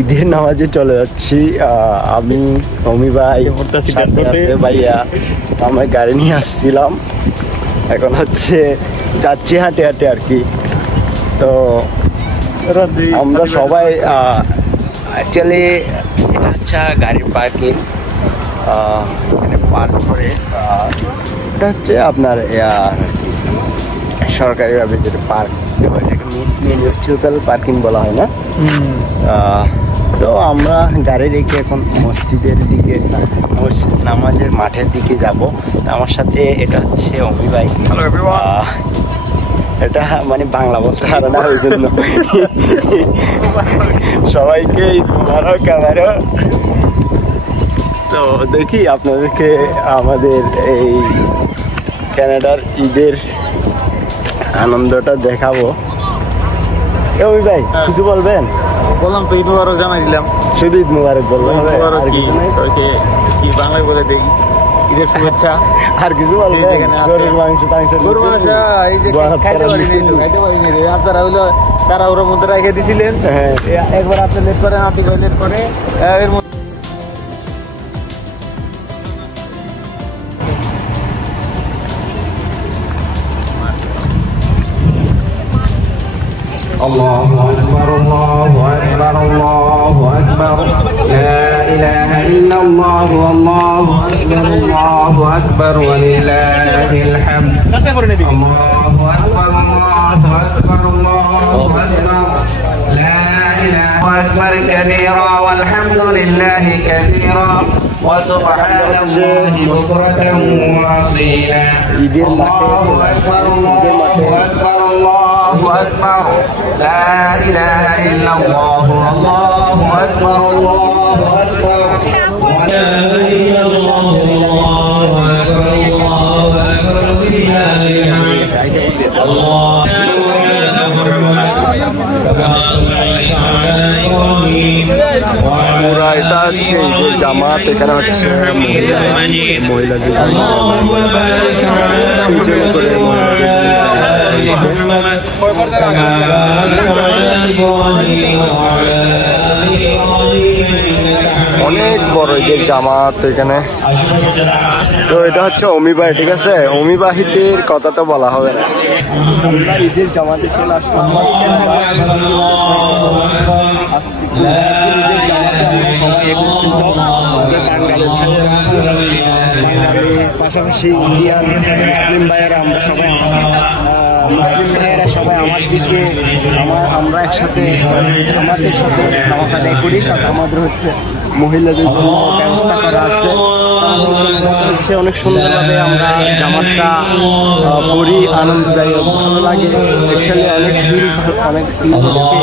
ঈদের নামাজে চলে যাচ্ছি। আমি অমি ভাই আছে ভাইয়া, আমার গাড়ি নিয়ে আসছিলাম, এখন হচ্ছে যাচ্ছি হাঁটে হাঁটে আর কি। তো আমরা সবাই অ্যাকচুয়ালি এটা হচ্ছে গাড়ির পার্কিং, এখানে পার্ক করে এটা হচ্ছে আপনার সরকারিভাবে যেটা পার্ক, এটাকে মিউনিসিপ্যাল পার্কিং বলা হয় না। তো আমরা গাড়ি রেখে এখন মসজিদের দিকে, নামাজের মাঠের দিকে যাব। আমার সাথে এটা হচ্ছে অমি ভাই। এটা মানে বাংলা বলতে পারে না, ওই জন্য সবাইকে ক্যামেরা। তো দেখি আপনাদেরকে আমাদের এই কানাডার ঈদের আনন্দটা দেখাবো। অমি ভাই কিছু বলবেন? বললাম তো ঈদ মুবারক জানাই দিলাম, শুধু ঈদ মুবারক বললাম, কি বাংলায় বলে দেই ঈদের শুভেচ্ছা। আর কিছু বলবেন? গরুর মাংস এই যে খাইতে পারিনি রে, আপনারা হইলো তারা ওর মধ্যে রেখে দিছিলেন, একবার আপনি লেট করেন, আপনি লেট করে এর মধ্যে الله أكبر الله أكبر الله أكبر لا إله إلا الله والله أكبر الله أكبر ولله الحمد الله أكبر الله أكبر الله أكبر لا إله أكبر كبيرا والحمد لله كثيرا وسبحان الله بكرة وأصيلا الله أكبر الله أكبر الله أكبر لا إله إلا الله الله أكبر الله أكبر لا إله إلا الله الله أكبر الله أكبر لله الحمد الله এটা হচ্ছে যে জামাত, এখানে হচ্ছে মহিলাদের অনেক বড় ঈদের জামাত এখানে। তো এটা হচ্ছে অমি ভাই, ঠিক আছে? অমি বাহিদের কথা তো বলা হবে না। আমরা ঈদের জামাতে চলে আসলাম। পাশাপাশি ইন্ডিয়ান মুসলিম ভাইয়েরা, আমরা সবাই মুসলিম ভাইয়েরা সবাই আমার দিকে, আমরা একসাথে জামাতের সাথে নামাজ আদায় করি। সাথে আমাদের হচ্ছে মহিলাদের জন্য ব্যবস্থা করা আছে, হচ্ছে অনেক সুন্দরভাবে আমরা জামাতটা করি, আনন্দদায়ক, ভালো লাগে। অ্যাকচুয়ালি অনেক দিন হচ্ছে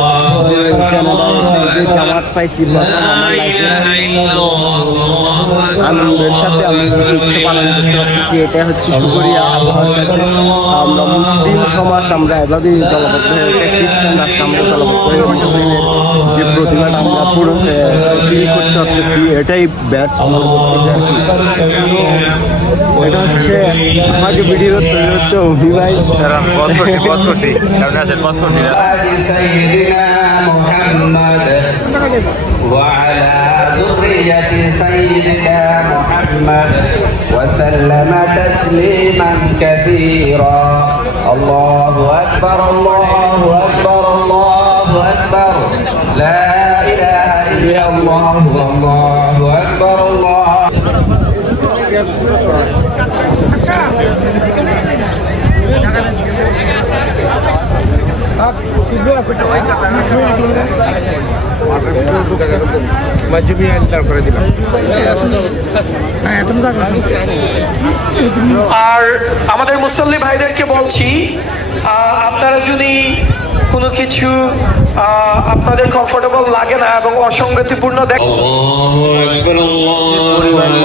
কানাডায় জামাত পাইছি, আনন্দের সাথে আমি ঈদকে পালন করতে পারতেছি, এটা হচ্ছে শুকরিয়া আল্লাহর কাছে। আমরা মুসলিম সমাজ, আমরা এভাবেই দলবদ্ধ হয়ে, খ্রিস্টান রাষ্ট্র আমরা দলবদ্ধ হয়ে মুসলিমের যে প্রতিভাটা আমরা পুরো ফিল করতে পারতেছি, এটাই বেস্ট মনে করতেছি আর কি। এটা হচ্ছে আমাকে ভিডিও তৈরি হচ্ছে অভি ভাই, وعلى ذرية سيدنا محمد وسلم تسليما كثيرا الله أكبر الله أكبر الله أكبر لا إله إلا الله الله أكبر الله আর আমাদের মুসল্লি ভাইদেরকে বলছি, আপনারা যদি কোনো কিছু আপনাদের কমফোর্টেবল লাগে না এবং অসঙ্গতিপূর্ণ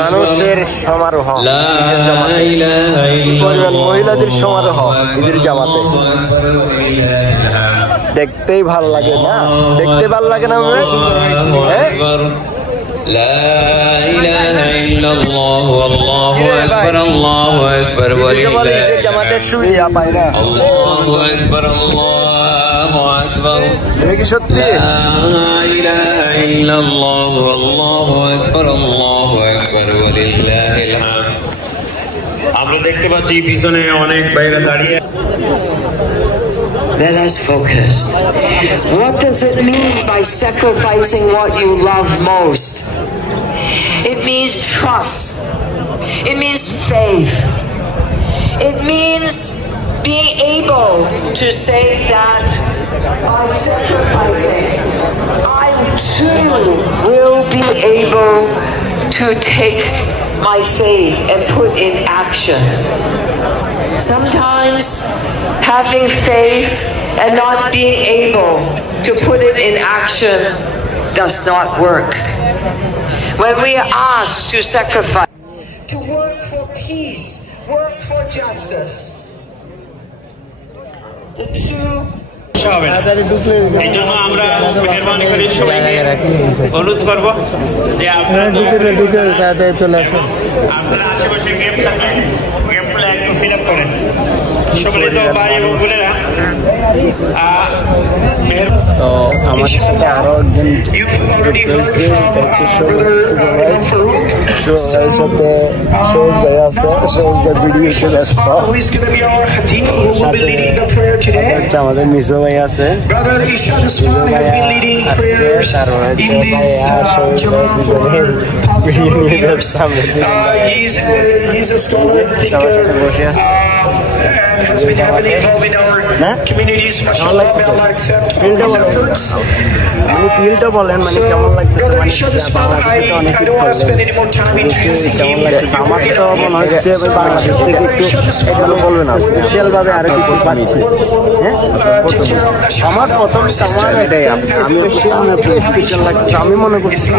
মানুষের সমারোহ, মহিলাদের সমারোহ ঈদের জামাতে দেখতেই ভালো লাগে না? দেখতে ভালো লাগে না? لا إله إلا الله والله أكبر الله أكبر ولله জামাতের সুবিধা পাই না। الله أكبر الله আল্লাহু আকবার এটা কি সত্যি? লা ইলাহা ইল্লাল্লাহ আল্লাহু আকবার ওয়ালিল্লাহিল হামদ। আমরা দেখতে পাচ্ছি পিছনে অনেক ভাইরা দাঁড়িয়ে। Let us focus. What does it mean by sacrificing what you love most? It means trust. It means faith. It means being able to say that by sacrificing, I too will be able to take my faith and put in action. Sometimes having faith and not being able to put it in action does not work. When we are asked to sacrifice, to work for peace, work for justice, the two এই জন্য আমরা মেহরবানি করে সবাইকে অনুরোধ করবো যে আপনারা চলে আসুন। আপনারা আশেপাশে গেম থাকে, গেমগুলো একটু ফিল আপ করেন। সম্মিলিত ভাই এবং বোনেরা, তো আমাদের সাথে আরো একজন আমাদের মিজো ভাই আছে, বসে আছে। Has been heavily involved in our communities. Mashallah, may Allah accept all his efforts. ফিলটা বলেন, মানে কেমন লাগতেছে? Brother Isha Usman, I don't want to spend any more time introducing him. আমার তো মনে হচ্ছে বাংলাদেশ থেকে একটু বলবেন, স্পেশাল ভাবে আরো কিছু পাচ্ছি। আমার প্রথম আমার এটাই, আমি স্পেশাল লাগছে। আমি মনে করছি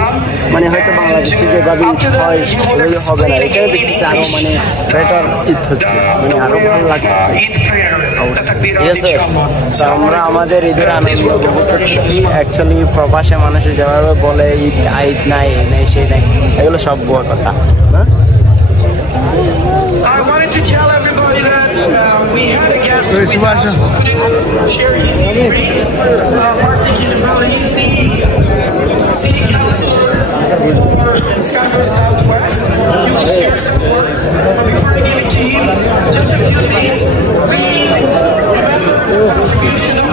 মানে হয়তো বাংলাদেশে যেভাবে হয় ওইভাবে হবে না, এটাই দেখছি আরো মানে বেটার ঈদ হচ্ছে, মানে আরো ভালো লাগছে। আমরা আমাদের ঈদের আনন্দ উপভোগ করতেছি। অ্যাকচুয়ালি প্রবাসে মানুষের যেভাবে বলে ঈদ ঈদ নাই, এই নাই, সেই নাই, এগুলো সব ভুয়া কথা। I wanted to tell everybody that we had a guest with us who couldn't share his great particular brother. He's the city councilor for Scarborough Southwest. He will share some words. But before I give it to him, just a few things. We remember the contribution of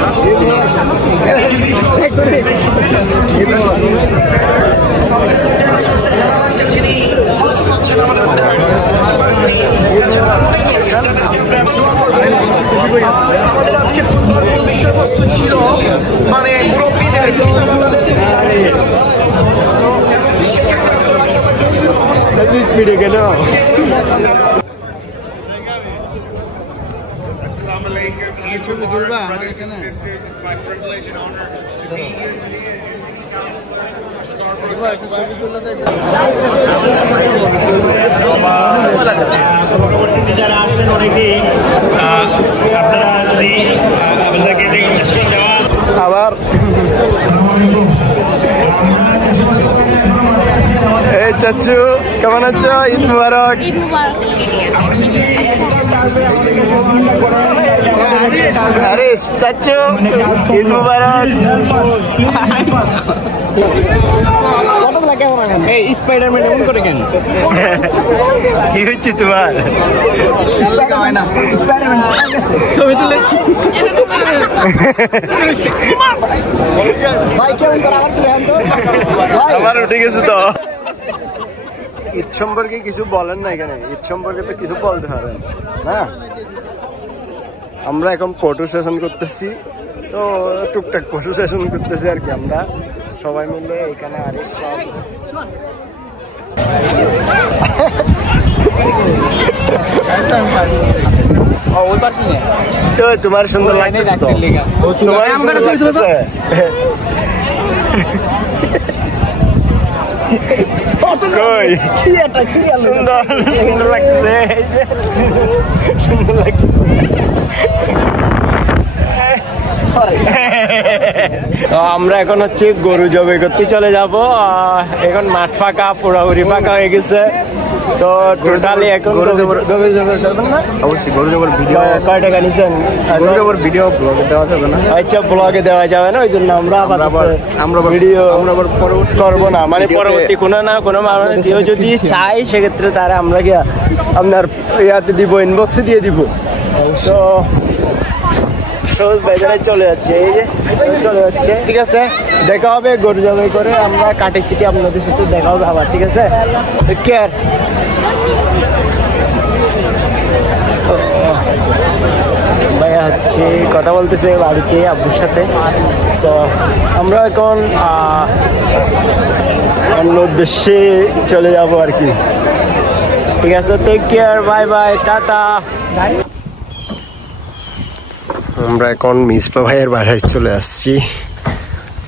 আমাদের আজকে বিষয়বস্তু ছিল মানে মুরব্বীদের Assalamu alaikum, Eid Mubarak, brothers and sisters. It's my privilege and honor to be here today as City Councilor for Scarborough Southwest. পরবর্তীতে যারা আসছেন অনেকেই আপনারা যদি আপনাদেরকে রেজিস্ট্রেশন দেওয়া আবার এই চাচু কেমন আছো? ঈদ মুবারক। আরে চাচু ঈদ মুবারক। এই স্পাইডারম্যান এমন করে কেন? কি হচ্ছে তোমার? ছবি তুলে আমার উঠে গেছে তো। ঈদ সম্পর্কে কিছু বলেন না এখানে? ঈদ সম্পর্কে তো কিছু বলতে পারেন না। আমরা এখন ফটো সেশন করতেছি, তো টুকটাক ফটো সেশন করতেছি আর কি। আমরা সবাই মিলে এখানে আরিফ তো তোমার সুন্দর লাগতেছে তো, তোমার সুন্দর লাগতেছে। সুন্দর লাগতেছে, সুন্দর লাগতেছে। তো আমরা এখন হচ্ছে গরু জবাই করতে চলে যাব। এখন মাঠ ফাঁকা, পুরাপুরি ফাঁকা হয়ে গেছে। তো টোটালি এখন অবশ্যই গরু জবর ভিডিও কয় টাকা নিছেন? গরু জবর ভিডিও ব্লগে দেওয়া যাবে না। আচ্ছা, ব্লগে দেওয়া যাবে না, ওই জন্য আমরা ভিডিও করবো না, মানে পরবর্তী কোনো না কোনো মানে কেউ যদি চাই সেক্ষেত্রে তারা আমরা গিয়া আপনার ইয়াতে দিব, ইনবক্সে দিয়ে দিব। তো সহজ বাজারে চলে যাচ্ছে, এই যে চলে যাচ্ছে। ঠিক আছে, দেখা হবে গরু জবাই করে, আমরা কাটি সিটি আপনাদের সাথে দেখা হবে আবার। ঠিক আছে, কেয়ার। ভাইয়া হচ্ছে কথা বলতেছে বাড়িতে আব্বুর সাথে। সো আমরা এখন অন্য উদ্দেশ্যে চলে যাব আর কি। ঠিক আছে, take care, bye bye, tata. আমরা এখন মিশ্র ভাইয়ের বাসায় চলে আসছি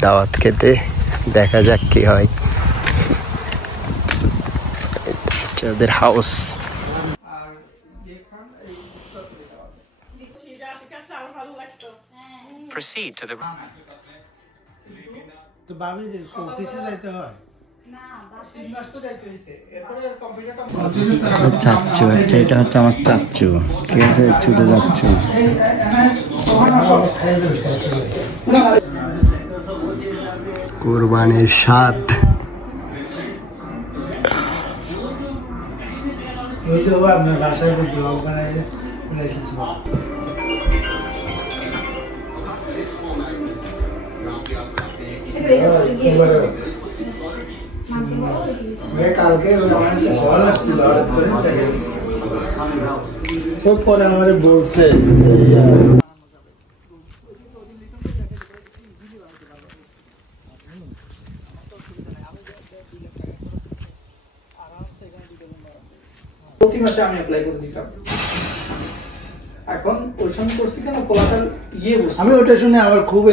দাওয়াত খেতে, দেখা যাক কি হয়। ওদের হাউস। Proceed to the তো বাবির অফিসে যাইতে হয়। চাচ্ছু, আচ্ছা এটা হচ্ছে আমার চাচ্ছু। ঠিক আছে, ছুটে যাচ্ছু। কুরবানির স্বাদ। এই যে আপনার বাসায় ব্লগ বানাই রেখেছি। কালকে পরে আমার বলছে প্রতি মাসে আমি অ্যাপ্লাই করে দিতাম। এখন ওই সময় করছি কেন কোলাটার ইয়ে, আমি ওটা শুনে আমার খুব